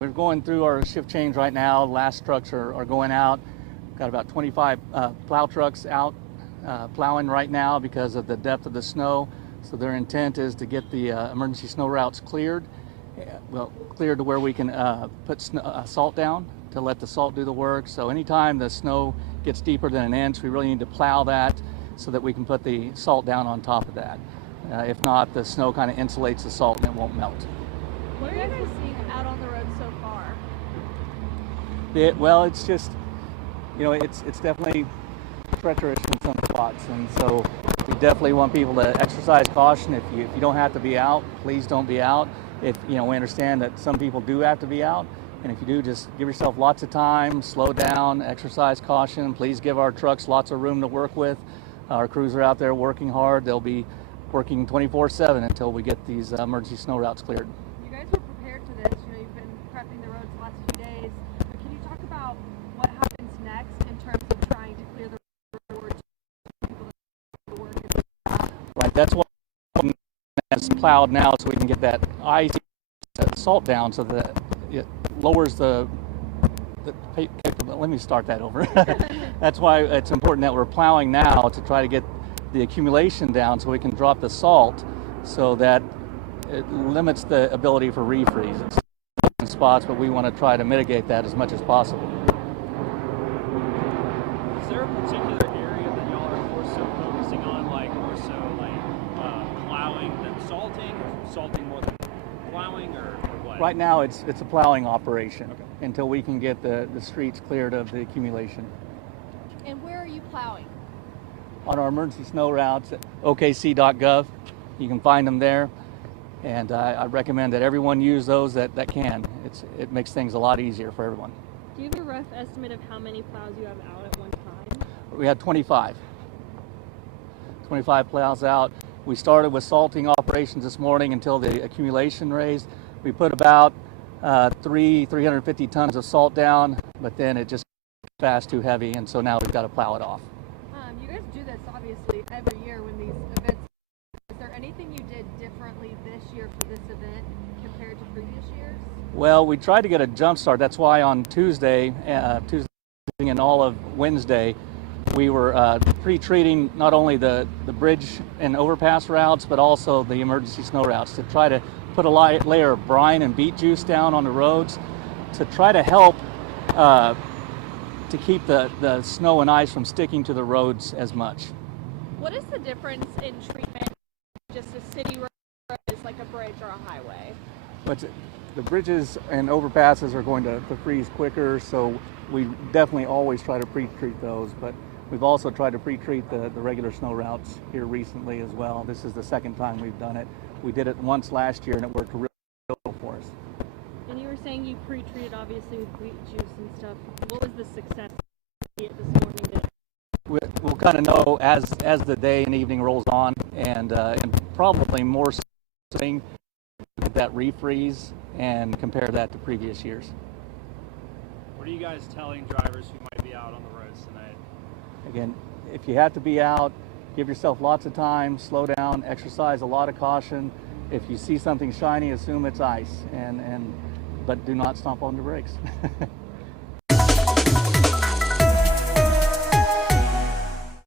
We're going through our shift change right now. Last trucks are going out. Got about 25 plow trucks out plowing right now because of the depth of the snow. So their intent is to get the emergency snow routes cleared, cleared to where we can put salt down to let the salt do the work. So anytime the snow gets deeper than an inch, we really need to plow that so that we can put the salt down on top of that. If not, the snow kind of insulates the salt and it won't melt. What are you guys seeing out on the road so far? Well, it's just, it's definitely treacherous in some spots, and so we definitely want people to exercise caution. If you don't have to be out, please don't be out. If we understand that some people do have to be out, and if you do, just give yourself lots of time, slow down, exercise caution. Please give our trucks lots of room to work with. Our crews are out there working hard. They'll be working 24/7 until we get these emergency snow routes cleared. You guys were prepared for this. You've been prepping the roads the last few days. But can you talk about what happens next in terms of trying to clear the road to people to work? Right, that's what is plowed now, so we can get that ice salt down, so that it lowers the let me start that over. That's why it's important that we're plowing now to try to get the accumulation down so we can drop the salt so that it limits the ability for refreeze. It's in spots, but we want to try to mitigate that as much as possible. Is there a particular area that y'all are more so focusing on, like more so like plowing than salting, or salting more than plowing, or what? Right now it's a plowing operation until we can get the streets cleared of the accumulation. And where are you plowing? On our emergency snow routes at okc.gov. You can find them there, and I recommend that everyone use those that can. It makes things a lot easier for everyone. Do you have a rough estimate of how many plows you have out at one time? We had 25 plows out. We started with salting operations this morning until the accumulation raised. We put about 350 tons of salt down, but then it just got fast too heavy, and so now we've got to plow it off. You guys do this obviously every year when these events. Is there anything you did differently this year for this event compared to previous years? Well, we tried to get a jump start. That's why on Tuesday and all of Wednesday, we were pre-treating not only the bridge and overpass routes, but also the emergency snow routes to try to put a layer of brine and beet juice down on the roads to try to help to keep the snow and ice from sticking to the roads as much. What is the difference in treatment just a city road is like a bridge or a highway? But the bridges and overpasses are going to freeze quicker, so we definitely always try to pre-treat those, but we've also tried to pre-treat the regular snow routes here recently as well. This is the second time we've done it. We did it once last year and it worked really well for us. And you were saying you pre-treated obviously with wheat juice and stuff. What was the success rate this morning? We'll kind of know as the day and evening rolls on, and probably more so that refreeze and compare that to previous years. What are you guys telling drivers who might be out on the roads tonight? Again, if you have to be out, give yourself lots of time, slow down, exercise a lot of caution. If you see something shiny, assume it's ice, but do not stomp on the brakes.